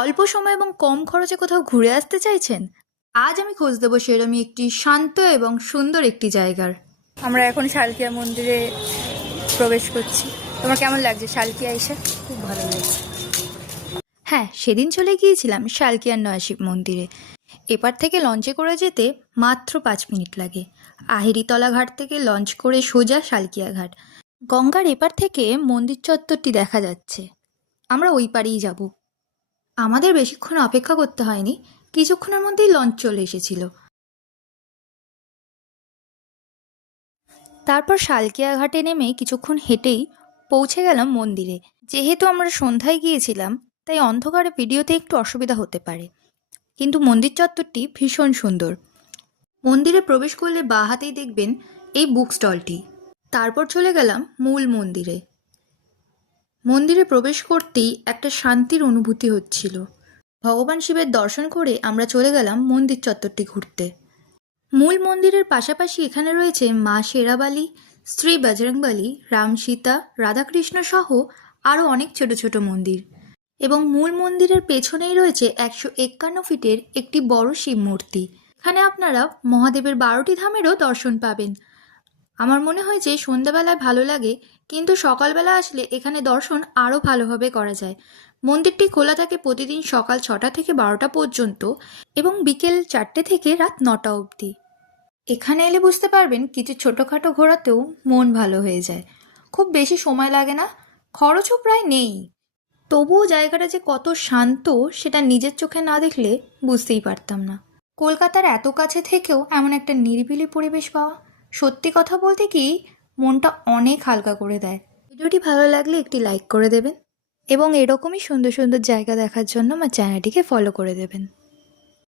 অল্প সময় এবং কম খরচে কোথাও ঘুরে আসতে চাইছেন? আজ আমি খোঁজ দেবো সেরকমই একটি শান্ত এবং সুন্দর একটি জায়গার। আমরা এখন শালকিয়া মন্দিরে প্রবেশ করছি। তোমার কেমন লাগছে শালকিয়া এসে? খুব ভালো লাগছে। হ্যাঁ, সেদিন চলে গিয়েছিলাম শালকিয়ার নয়াশিব মন্দিরে। এপার থেকে লঞ্চে করে যেতে মাত্র 5 মিনিট লাগে। আহিরিতলা ঘাট থেকে লঞ্চ করে সোজা শালকিয়া ঘাট। গঙ্গার এপার থেকে মন্দির চত্বরটি দেখা যাচ্ছে। আমরা ওই পারেই যাব। আমাদের বেশিক্ষণ অপেক্ষা করতে হয়নি, কিছুক্ষণের মধ্যেই লঞ্চ চলে এসেছিল। তারপর শালকিয়া ঘাটে নেমে কিছুক্ষণ হেঁটেই পৌঁছে গেলাম মন্দিরে। যেহেতু আমরা সন্ধ্যায় গিয়েছিলাম, তাই অন্ধকারে ভিডিওতে একটু অসুবিধা হতে পারে, কিন্তু মন্দির চত্বরটি ভীষণ সুন্দর। মন্দিরে প্রবেশ করলে বাঁ হাতেই দেখবেন এই বুক স্টলটি। তারপর চলে গেলাম মূল মন্দিরে। মন্দিরে প্রবেশ করতেই একটা শান্তির অনুভূতি হচ্ছিল। ভগবান শিবের দর্শন করে আমরা চলে গেলাম মন্দির চত্বরটি ঘুরতে। মূল মন্দিরের পাশাপাশি এখানে রয়েছে মা শেরাবালি, শ্রী বজরংবলী, রাম সীতা, রাধাকৃষ্ণ সহ আরও অনেক ছোট ছোট মন্দির। এবং মূল মন্দিরের পেছনেই রয়েছে 151 ফিটের একটি বড় শিব মূর্তি। এখানে আপনারা মহাদেবের 12টি ধামেরও দর্শন পাবেন। আমার মনে হয় যে সন্ধ্যাবেলায় ভালো লাগে, কিন্তু সকালবেলা আসলে এখানে দর্শন আরও ভালোভাবে করা যায়। মন্দিরটি খোলা থাকে প্রতিদিন সকাল 6টা থেকে 12টা পর্যন্ত এবং বিকেল 4টে থেকে রাত 9টা অবধি। এখানে এলে বুঝতে পারবেন কিছু ছোটোখাটো ঘোরাতেও মন ভালো হয়ে যায়। খুব বেশি সময় লাগে না, খরচও প্রায় নেই। তবুও জায়গাটা যে কত শান্ত সেটা নিজের চোখে না দেখলে বুঝতেই পারতাম না। কলকাতার এত কাছে থেকেও এমন একটা নিরিবিলি পরিবেশ পাওয়া, সত্যি কথা বলতে কি, মনটা অনেক হালকা করে দেয়। ভিডিওটি ভালো লাগলে একটি লাইক করে দেবেন এবং এরকমই সুন্দর সুন্দর জায়গা দেখার জন্য আমার চ্যানেলটিকে ফলো করে দেবেন।